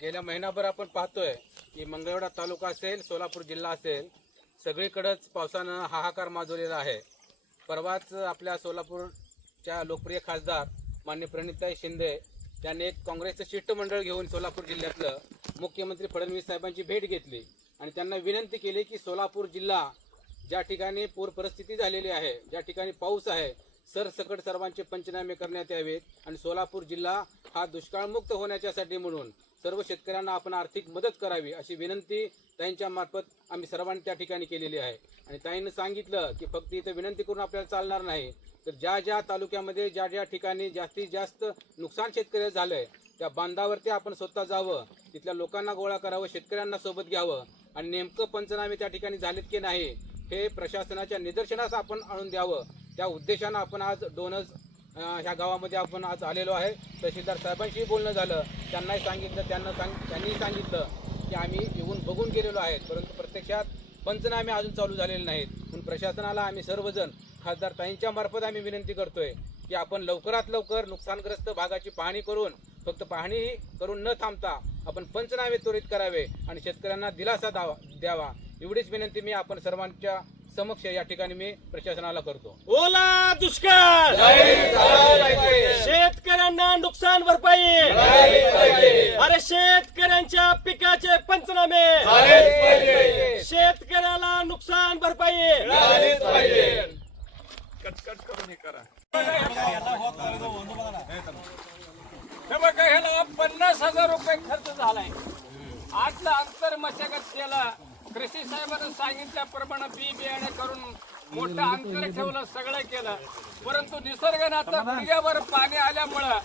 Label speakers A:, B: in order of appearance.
A: गेल्या महिनाभर आपण पाहतोय की मंगळवेढा तालुका असेल सोलापूर जिल्हा असेल सगळीकडेच पावसानं हाहाकार माजवलेला आहे. परवाच आपल्या सोलापूरच्या लोकप्रिय खासदार मान्य प्रणिताई शिंदे त्यांनी एक काँग्रेसचं शिष्टमंडळ घेऊन सोलापूर जिल्ह्यातलं मुख्यमंत्री फडणवीस साहेबांची भेट घेतली. आणि त्यांना विनंती केली की सोलापूर जिल्हा ज्या ठिकाणी पूर परिस्थिती झालेली आहे ज्या ठिकाणी पाऊस आहे सरसकट सर्वांचे पंचनामे करण्यात यावेत आणि सोलापूर जिल्हा हा दुष्काळमुक्त होण्याच्यासाठी म्हणून सर्व शेतकऱ्यांना आपण आर्थिक मदत करावी अशी विनंती ताईंच्या मार्फत आम्ही सर्वांनी त्या ठिकाणी केलेली आहे. आणि ताईंनी सांगितलं की फक्त इथं विनंती करून आपल्याला चालणार नाही तर ज्या ज्या तालुक्यामध्ये ज्या ज्या ठिकाणी जास्तीत जास्त नुकसान शेतकऱ्याचं झालंय त्या बांधावरती आपण स्वतः जावं तिथल्या लोकांना गोळा करावं शेतकऱ्यांना सोबत घ्यावं आणि नेमकं पंचनामे त्या ठिकाणी झालेत की नाही हे प्रशासनाच्या निदर्शनास आपण आणून द्यावं. त्या उद्देशानं आपण आज दोनच ह्या गावामध्ये आपण आज आलेलो आहे. तहसीलदार साहेबांशी बोलणं झालं. त्यांनाही सांगितलं त्यांना सांग त्यांनी सांगितलं की आम्ही येऊन बघून गेलेलो आहेत परंतु प्रत्यक्षात पंचनामे अजून चालू झालेले नाहीत. म्हणून प्रशासनाला आम्ही सर्वजण खासदार ताईंच्या मार्फत आम्ही विनंती करतोय की आपण लवकरात लवकर नुकसानग्रस्त भागाची पाहणी करून फक्त पाहणी करून न थांबता आपण पंचनामे त्वरित करावे आणि शेतकऱ्यांना दिलासा दावा द्यावा. एवढीच विनंती मी आपण सर्वांच्या समक्ष या ठिकाणी मी प्रशासनाला करतो.
B: ओला दुष्काळ! शेतकऱ्यांना नुकसान भरपाई! अरे शेतकऱ्यांच्या पिकाचे पंचनामे! शेतकऱ्याला नुकसान भरपाई!
C: कटकट करून हे करा. हे बघा ह्याला पन्नास हजार रुपये खर्च झालाय. आतलं अंतर मशागत केलं कृषी साहेबांनी सांगितल्याप्रमाणे बी बियाणे करून मोठं अंतर ठेवलं सगळं केलं. परंतु निसर्गानं आता पाणी आल्यामुळं